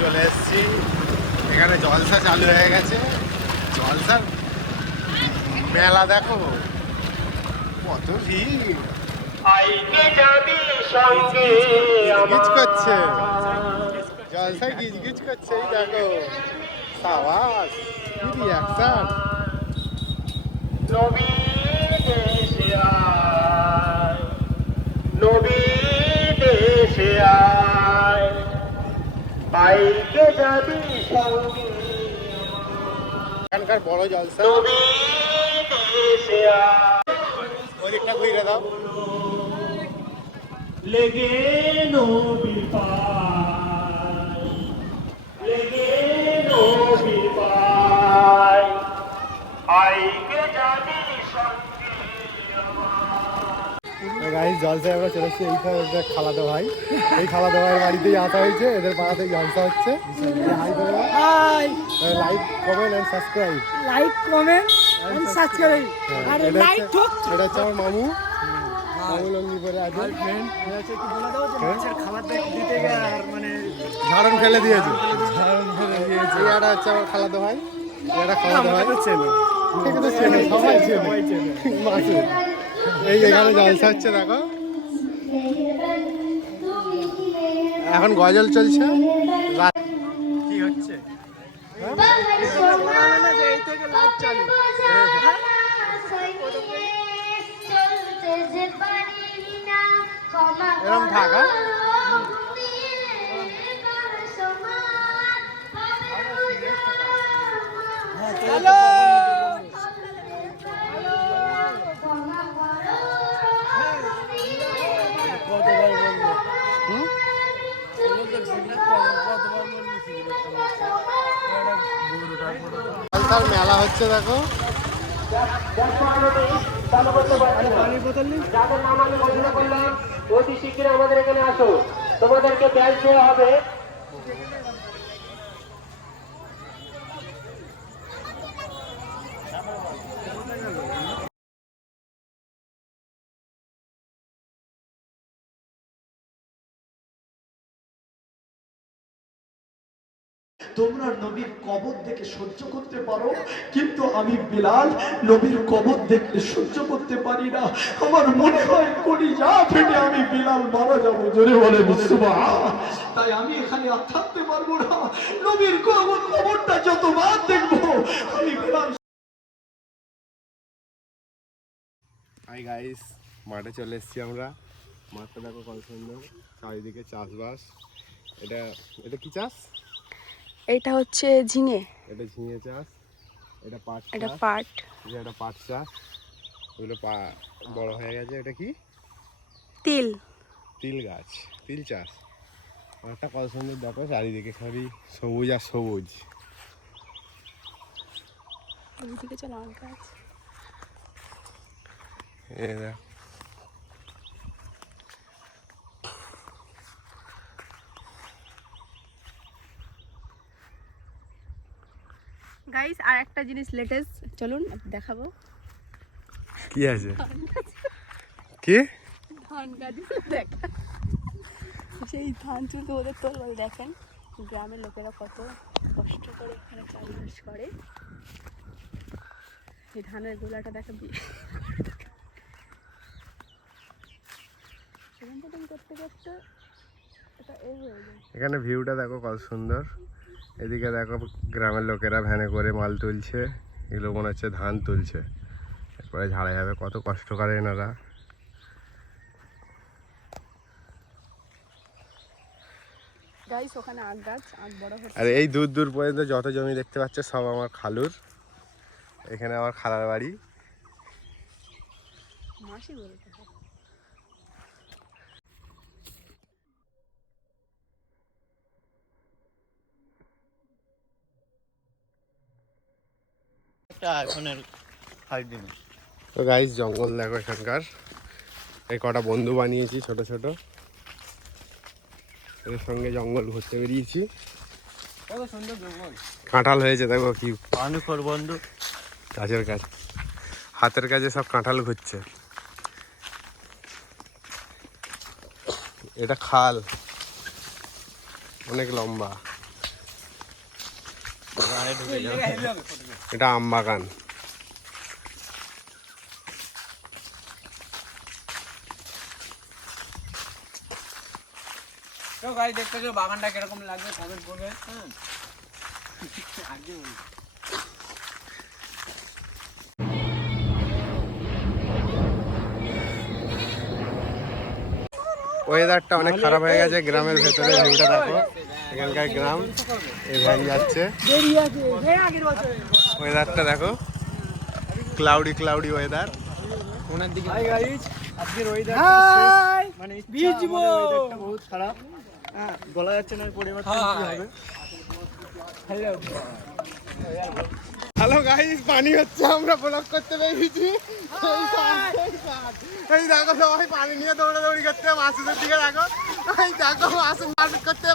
চলে এসেছি, এখানে জলসা চালু হয়ে গেছে। জলসার মেলা দেখো কত ভিড়, গিজ করছে জলসায়, গিজ করছে। এই দেখো সাবাস, কি রিয়াকশন। এখানকার বড় জলসা, ওই দিকটা ঘুরে দাও। লেগে নবীর পায়, লেগে নবীর পায়, আইকে জানি গাইস জলসায় আমরা চলে এসেছি। এইখানে ওদের খালাতো ভাই, এই খালাতো ভাইয়ের বাড়িতেই আসা হয়েছে, এদের পাড়াতেই জলসা হচ্ছে। হাই করে দাও। Hi, like comment and subscribe, like comment and subscribe. আর লাইক ঠক। এটা হচ্ছে আমার মামু, মামু লঙ্গি পরে আছে। এটা হচ্ছে কি বলে দাও যে মাছের খাবার দিতে গিয়ে আর মানে ঝাড়ন ফেলে দিয়েছে, ঝাড়ন ফেলে দিয়েছে। এটা হচ্ছে আমার খালাতো ভাই, এটা খালাতো ভাই চেনে, ঠিক আছে চেনে, সবাই চেনে মাছে। এই এখানে জলসা হচ্ছে দেখো, এখন গজল চলছে। কি হচ্ছে? এরম থাকা মেলা হচ্ছে দেখো। অতি শীঘ্রই আমাদের এখানে আসো, তোমাদেরকে ব্যাচ দেওয়া হবে। তোমরা নবীর কবর দেখে সহ্য করতে পারো, কিন্তু আমি বিলাল নবীর কবর দেখতে সহ্য করতে পারি না। আমার মনে হয় কলিজা ফেটে আমি বিলাল মারা যাবো। জোরে বলে সুবহান। তাই আমি এখানে আর থাকতে পারবো না। নবীর কবরটা যতবার দেখবো আমি বিলাল। হাই গাইস, মাঠে চলে এসেছি আমরা। মাঠটা দেখো কত সুন্দর, চারিদিকে চাষবাস। এটা এটা কি চাষ? এটা হচ্ছে ঝিঙে, এটা ঝিঙে চাষ, এটা পাট, এটা পাট, এটা পাট চাষ। ওগুলো বড় হয়ে গেছে। এটা কি? তিল, তিল গাছ, তিল চাষ। মাঠটা কত সুন্দর দেখো, চারিদিকে খালি সবুজ আর সবুজ। ওইদিকে চলো আম গাছ। গাইস আর একটা জিনিস লেটেস্ট, চলুন দেখাবো। কি আছে? কি ধান গাছ দেখা, সেই ধান চুলকে ওদের তোল। দেখেন গ্রামের লোকেরা কত কষ্ট করে এখানে চাষবাস করে। এই ধানের গোলাটা দেখা করতে করতে এটা এই হয়ে যায়। এখানে ভিউটা দেখো কত সুন্দর। এদিকে দেখো গ্রামের লোকেরা ভ্যানে করে মাল তুলছে, এগুলো মনে হচ্ছে ধান তুলছে, এরপরে ঝাড়া যাবে। কত কষ্ট করে এনারা। গাইস ওখানে আখ গাছ, আখ বড় হচ্ছে। আর এই দূর দূর পর্যন্ত যত জমি দেখতে পাচ্ছ সব আমার খালুর। এখানে আমার খালার বাড়ি। মাসি বলতে হয়। তো গাইস জঙ্গল দেখো এখানকার। এই কটা বন্ধু বানিয়েছি ছোট ছোট, এদের সঙ্গে জঙ্গল ঘুরতে বেরিয়েছি। কত সুন্দর জঙ্গল, কাঁঠাল হয়েছে দেখো কি বন্ধু, গাছের কাছে হাতের কাছে সব কাঁঠাল ঘুরছে। এটা খাল অনেক লম্বা। এটা আম বাগান। গাড়ি দেখতে বাগানটা কিরকম লাগবে কমেন্ট করবে। ওয়েদারটা অনেক খারাপ হয়ে গেছে, গ্রামের ভেতরে ভিউটা দেখো, এখানকার গ্রাম, এই ভ্যান যাচ্ছে, ওয়েদারটা দেখো, ক্লাউডি ক্লাউডি ওয়েদার। ওনার দিকে আজকের ওয়েদার মানে ভিজবো। ওয়েদারটা বহুত খারাপ, বলা যাচ্ছে না পরিবর্তন কি হবে। হ্যালো গাইস, পানি হচ্ছে, আমরা ব্লগ করতে পেরেছি। এই দেখো সবাই পানি নিয়ে দৌড়াদৌড়ি করতে, মাছের দিকে দেখো, এই দেখো মাছ করতে